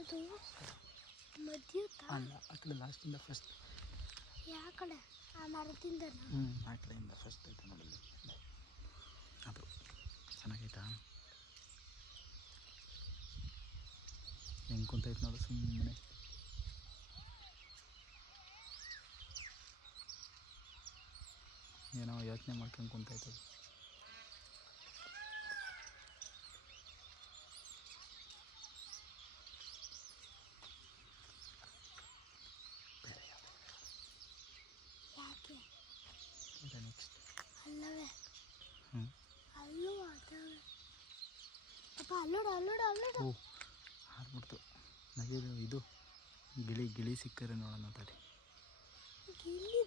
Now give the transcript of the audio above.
ಅದು ಮಧ್ಯ ಅಲ್ಲ ಆ ಕಡೆ ಲಾಸ್ಟಿಂದ ಫಸ್ಟ್. ಯಾವ ಕಡೆ? ಆ ಮರದಿಂದ. ಆ ಕಡೆಯಿಂದ ಫಸ್ಟ್ ಐತೆ ನೋಡಲ್ಲಿ. ಅದು ಚೆನ್ನಾಗೈತಾ? ಹೆಂಗೆ ಕುಂತೈತೆ ನೋಡು ಸುಮ್ಮನೆ. ಏನೋ ಯೋಚನೆ ಮಾಡ್ಕೊಂಡು ಕುಂತೈತದು. ಯಾಕೆ? ನೆಕ್ಸ್ಟ್ ಅಲ್ಲವೇ ಹ್ಞೂ ಅಲ್ಲೂ ಅದಾವೆ. ಅಪ್ಪ ಅಲ್ಲೋಡು ಅಲ್ಲೋಡು ಅಲ್ಲೋಡು. ಓ ಹಾರ್ಬಿಡ್ತು. ನವಿಲು ಇದು ಗಿಳಿ ಸಿಕ್ಕರೆ ನೋಡೋಣ ತಡಿ. ಗಿಳಿ